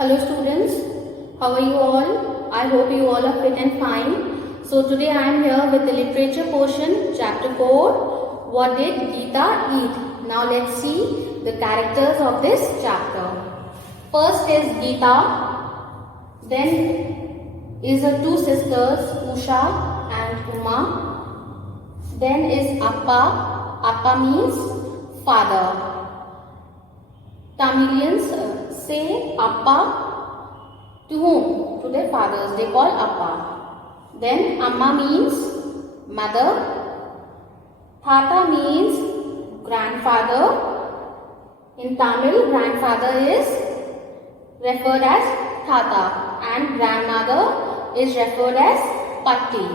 Hello students, how are you all? I hope you all are fit and fine. So today I am here with the literature portion, chapter 4, What did Gita eat? Now let's see the characters of this chapter. First is Gita, then is her two sisters, Usha and Uma. Then is Appa, Appa means father. Tamilians say Appa to whom? To their fathers. They call Appa. Then Amma means mother. Tata means grandfather. In Tamil, grandfather is referred as Tata and grandmother is referred as Patti.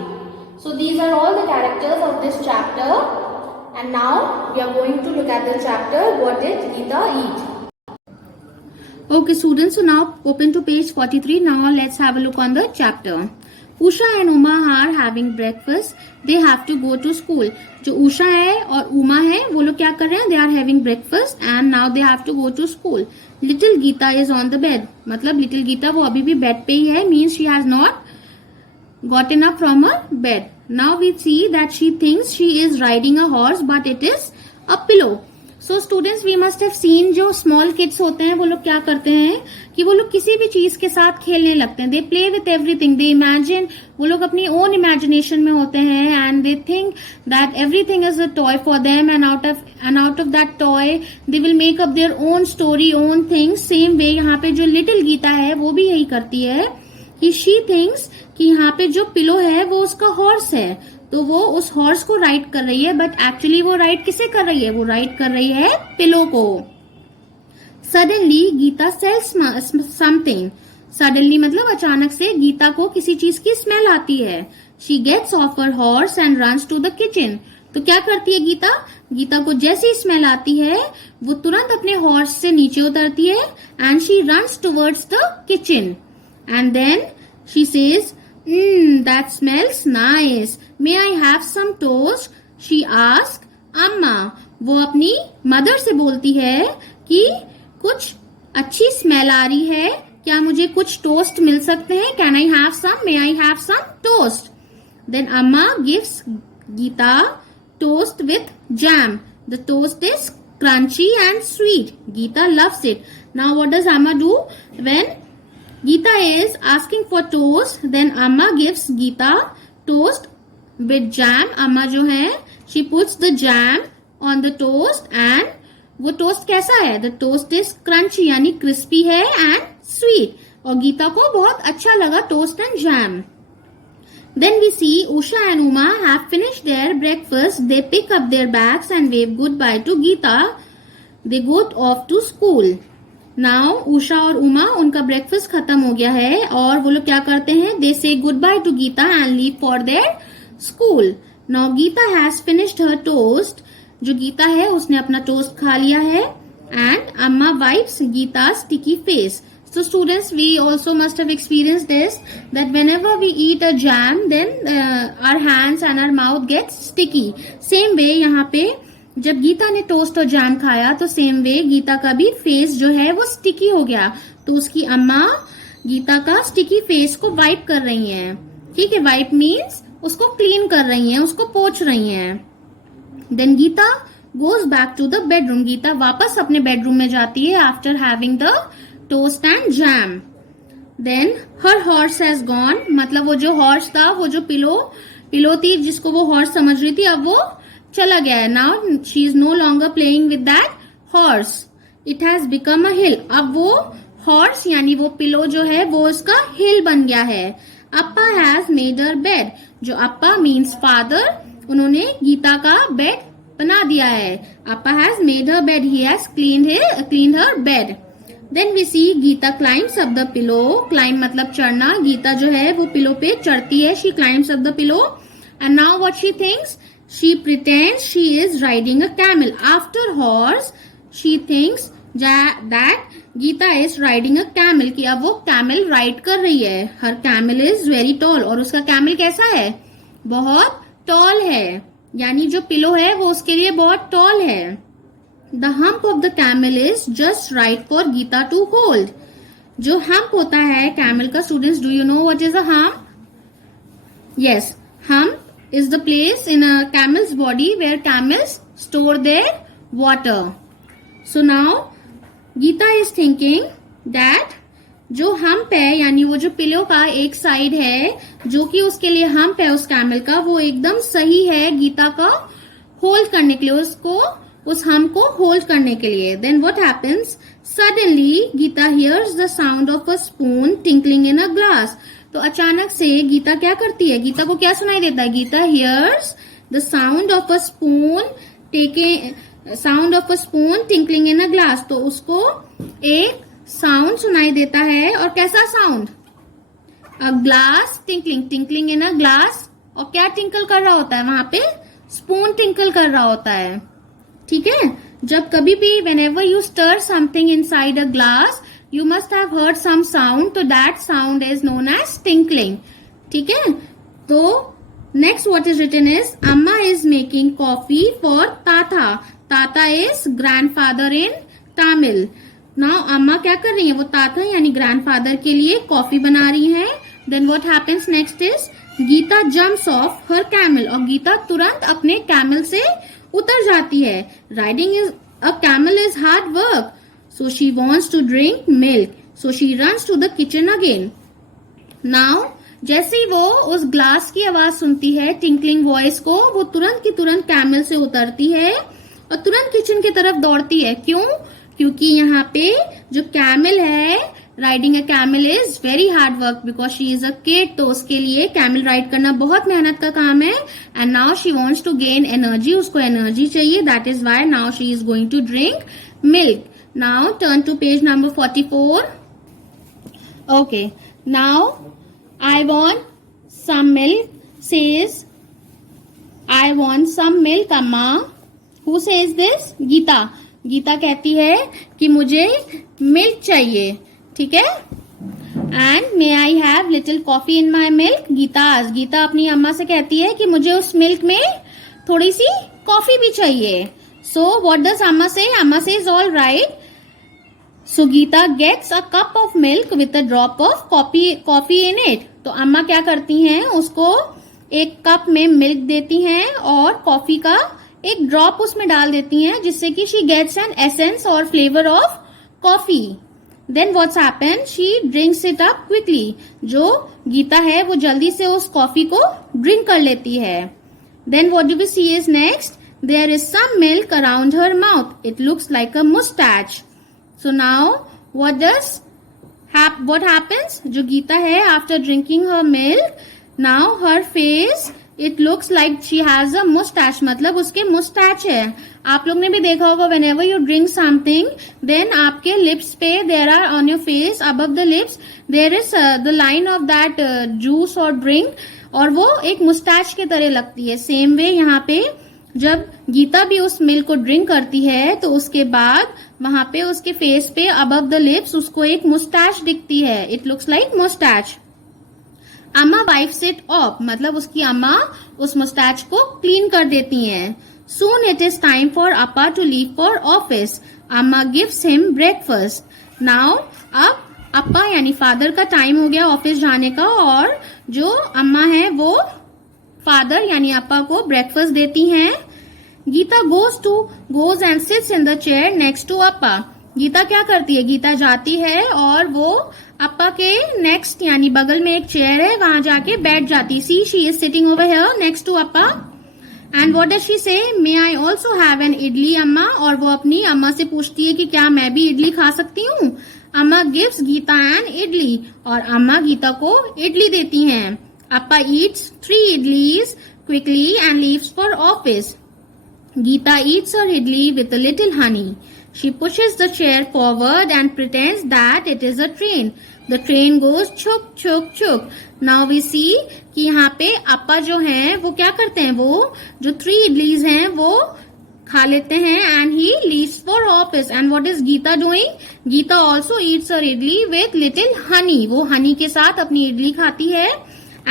So these are all the characters of this chapter. And now we are going to look at the chapter, What did Gita eat? Okay students, so now open to page 43. Now let's have a look on the chapter. Usha and Uma are having breakfast. They have to go to school. जो उषा है और उमा है वो लोग क्या कर रहे हैं? They are having breakfast and now they have to go to school. Little Geeta is on the bed. मतलब little Geeta वो अभी भी बेड पे ही है. Means she has not gotten up from her bed. Now we see that she thinks she is riding a horse but it is a pillow. So students we must have seen जो small kids होते हैं वो लोग क्या करते हैं कि वो लोग किसी भी चीज के साथ खेलने लगते हैं. They play with everything. They imagine. वो लोग अपनी ओन इमेजिनेशन में होते हैं and they think that everything is a toy for them and out of that toy they will make up their own story, own things. Same way यहाँ पे जो little Gita है वो भी यही करती है कि शी थिंक्स कि यहाँ पे जो पिलो है वो उसका हॉर्स है, तो वो उस हॉर्स को राइड कर रही है. बट एक्चुअली वो राइड किसे कर रही है? वो राइड कर रही है पिलो को. Suddenly Geeta smells something. Suddenly मतलब अचानक से गीता को किसी चीज की स्मेल आती है. She gets off her horse and runs to the kitchen. तो क्या करती है गीता? गीता को जैसी स्मेल आती है वो तुरंत अपने हॉर्स से नीचे उतरती है and she runs towards the kitchen and then she says, that smells nice. May I have some toast? She asked Amma. वो अपनी मदर से बोलती है कि कुछ अच्छी स्मेल आ रही है, क्या मुझे कुछ टोस्ट मिल सकते हैं? Can I have some? May I have some toast? Then Amma gives Geeta toast with jam. The toast is crunchy and sweet. Geeta loves it. Now what does Amma do? When Geeta is asking for toast, then Amma gives Geeta toast with jam. Amma जो है, she puts the jam on the toast and वो toast कैसा है? The toast is crunchy यानी crispy है and sweet. और गीता को बहुत अच्छा लगा toast and jam. Then we see Usha and Uma have finished their breakfast. They pick up their bags and wave goodbye to Geeta. They go off to school. Now Usha और उमा उनका breakfast खत्म हो गया है और वो लोग क्या करते हैं? They say goodbye to Geeta and leave for their school. Now Geeta has finished her toast. जो गीता है उसने अपना टोस्ट खा लिया है and Amma wipes Geeta sticky face. So students, we also must have experienced this, that whenever we eat a jam, then our hands and our mouth gets sticky. Same way यहाँ पे जब गीता ने टोस्ट और जैम खाया तो सेम वे गीता का भी face जो है वो स्टिकी हो गया. तो उसकी अम्मा गीता का स्टिकी फेस को वाइप कर रही हैं. ठीक है, वाइप मीन्स उसको क्लीन कर रही हैं, उसको पोंछ रही हैं. Then Geeta goes back to the bedroom. Geeta वापस अपने बेडरूम में जाती है after having the toast and jam. Then her horse has gone. मतलब वो जो हॉर्स था, वो जो पिलो थी जिसको वो हॉर्स समझ रही थी, अब वो चला गया है. Now she is no longer playing with that horse. It has become a hill. अब वो हॉर्स यानी वो पिलो जो है वो उसका हिल बन गया है. Appa has made her bed. जो अप्पा मीन्स फादर, उन्होंने गीता का बेड बना दिया है. Appa has made her bed. He has clean her bed. Then we see Geeta climbs up the pillow. Climb मतलब चढ़ना. गीता जो है वो पिलो पे चढ़ती है. She climbs up the pillow and now what she thinks? She pretends she is riding a camel. After horse, she thinks that Geeta is riding a camel. कि अब वो camel ride कर रही है. Her camel is very tall. और उसका camel कैसा है? बहुत tall है. यानी जो पिलो है वो उसके लिए बहुत tall है. The hump of the camel is just right for Geeta to hold. जो हम्प होता है कैमल का, students do you know what is a hump? Yes, hump is the place in a camel's body where camels store their water. So now Geeta is thinking that जो hump है यानी वो जो pillow का एक साइड है जो कि उसके लिए हम्प है उस कैमल का, वो एकदम सही है गीता का होल्ड करने के लिए, उसको उस हम्प को होल्ड करने के लिए. Then what happens? Suddenly Gita hears the sound of a spoon tinkling in a glass. तो अचानक से गीता क्या करती है? गीता को क्या सुनाई देता है? Geeta hears the sound of a spoon tinkling in a glass. तो उसको एक साउंड सुनाई देता है. और कैसा sound? A glass tinkling in a glass. और क्या टिंकल कर रहा होता है वहां पे? स्पून टिंकल कर रहा होता है. ठीक है, जब कभी भी whenever you stir something inside a glass, you must have heard some sound, तो that sound is known as tinkling. ठीक है, तो next what is written is Amma is making coffee for Tata. Tata is grandfather in Tamil. Now Amma क्या कर रही है? वो ताता यानी grandfather के लिए कॉफी बना रही है. Then what happens next is Gita jumps off her camel. और गीता तुरंत अपने camel से उतर जाती है. Riding a camel is hard work. So she wants to drink milk. So she runs to the kitchen again. Now जैसे ही वो उस ग्लास की आवाज सुनती है, टिंकलिंग वॉइस को, वो तुरंत की तुरंत कैमल से उतरती है और तुरंत किचन की तरफ दौड़ती है. क्यों? क्योंकि यहाँ पे जो कैमल है, riding a camel is very hard work because she is a kid. तो उसके लिए कैमल राइड करना बहुत मेहनत का काम है. And now she wants to gain energy. उसको एनर्जी चाहिए. That is why now she is going to drink milk. Now turn to page number 44. Okay. Now I want some milk. Says I want some milk, Amma. Who says this? Geeta. Geeta कहती है कि मुझे milk चाहिए. ठीक है. And may I have little coffee in my milk? Gita अपनी अम्मा से कहती है कि मुझे उस मिल्क में थोड़ी सी कॉफी भी चाहिए. So what does Amma say? Amma says all right. So Geeta gets a cup of milk with a drop of coffee in it. तो अम्मा क्या करती हैं? उसको एक कप में मिल्क देती हैं और कॉफी का एक ड्रॉप उसमें डाल देती हैं जिससे कि she gets an essence और flavor of coffee. Then what's happened? She drinks it up quickly. जो गीता है वो जल्दी से उस कॉफी को ड्रिंक कर लेती है. Then what do we see is next? There is some milk around her mouth. It looks like a mustache. So now what happens? जो गीता है after drinking her milk, now her face it looks like she has a mustache. मतलब उसके mustache है. आप लोग ने भी देखा होगा whenever you drink something, then आपके lips पे there are on your face above the lips there is the line of that juice or drink, और वो एक mustache के तरह लगती है. Same way यहाँ पे जब गीता भी उस मिल्क को ड्रिंक करती है तो उसके बाद वहां पे उसके फेस पे अबव द लिप्स उसको एक मुस्टैच दिखती है. It looks like moustache. अम्मा वाइप्स इट ऑफ. मतलब उसकी अम्मा उस मुस्टैच को क्लीन कर देती हैं. Soon it is time for अपा टू लीव फॉर ऑफिस. अम्मा गिव्स हिम ब्रेकफास्ट. नाउ अब अपा यानी फादर का टाइम हो गया ऑफिस जाने का और जो अम्मा है वो फादर यानी अपा को ब्रेकफास्ट देती हैं. Geeta goes and sits in the chair next to Apa. Geeta क्या करती है? गीता जाती है और वो अपा के नेक्स्ट यानी बगल में एक चेयर है वहां जाके बैठ जाती. She is sitting over here next to Appa. And what does she say? May I also have an idli Amma. और वो अपनी अम्मा से पूछती है कि क्या मैं भी इडली खा सकती हूँ. अम्मा गिव्स गीता एन इडली. और अम्मा गीता को इडली देती हैं. Appa eats 3 idlis quickly and leaves for office. Geeta eats her idli with a little honey. She pushes the chair forward and pretends that it is a train. The train goes chuk chuk chuk. Now we see कि यहाँ पे अपा जो हैं वो क्या करते हैं? वो जो 3 idlis हैं वो खा लेते हैं and he leaves for office. And what is Geeta doing? Geeta also eats her idli with little honey. वो honey के साथ अपनी इडली खाती है.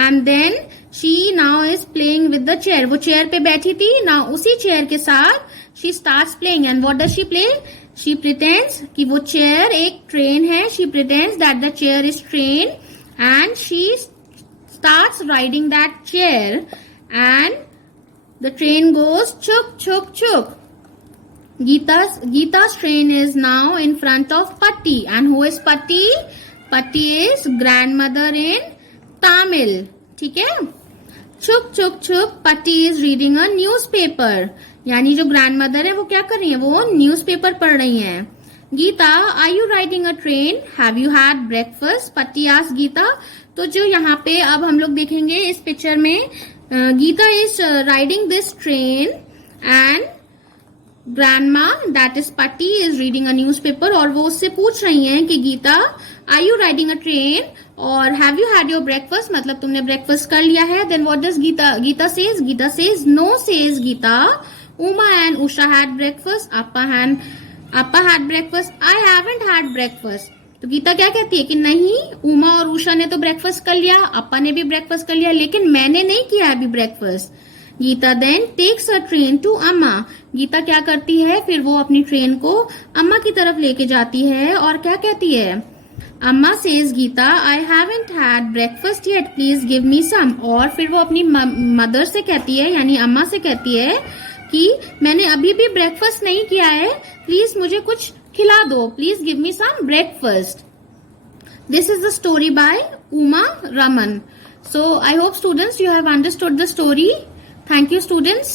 And then she now is playing with the chair. वो चेयर पे बैठी थी ना, उसी चेयर के साथ she starts playing. And what does she play? She pretends कि वो चेयर एक ट्रेन है. She pretends that the chair is train and she starts riding that chair and the train goes chuk chuk chuk. Geeta's train is now in front of Patti. And who is Patti? Patti is grandmother in Tamil. ठीक है. Chuk chuk chuk. Patti is reading a newspaper. यानी जो grandmother है वो क्या कर रही है? वो newspaper पढ़ रही है. Geeta, are you riding a train? Have you had breakfast? Patti asks Geeta. तो जो यहाँ पे अब हम लोग देखेंगे इस पिक्चर में Geeta is riding this train and grandma that is Patti is reading a newspaper और वो उससे पूछ रही हैं कि Geeta are you riding a train और have you had your breakfast, मतलब तुमने ब्रेकफास्ट कर लिया है. Then what does Geeta says no says Geeta. Uma and Usha had breakfast. Appa had breakfast. I haven't had breakfast. तो गीता क्या कहती है कि नहीं, उमा और उषा ने तो ब्रेकफास्ट कर लिया, अप्पा ने भी ब्रेकफास्ट कर लिया, लेकिन मैंने नहीं किया अभी breakfast. Geeta then takes a train to Amma. Geeta क्या करती है, फिर वो अपनी ट्रेन को अम्मा की तरफ लेके जाती है और क्या कहती है, Amma says Geeta I haven't had breakfast yet please give me some. और फिर वो अपनी मदर से कहती है यानी अम्मा से कहती है कि मैंने अभी भी ब्रेकफास्ट नहीं किया है, प्लीज मुझे कुछ खिला दो, please give me some breakfast. This is the story by Uma Raman. So I hope students you have understood the story. Thank you students.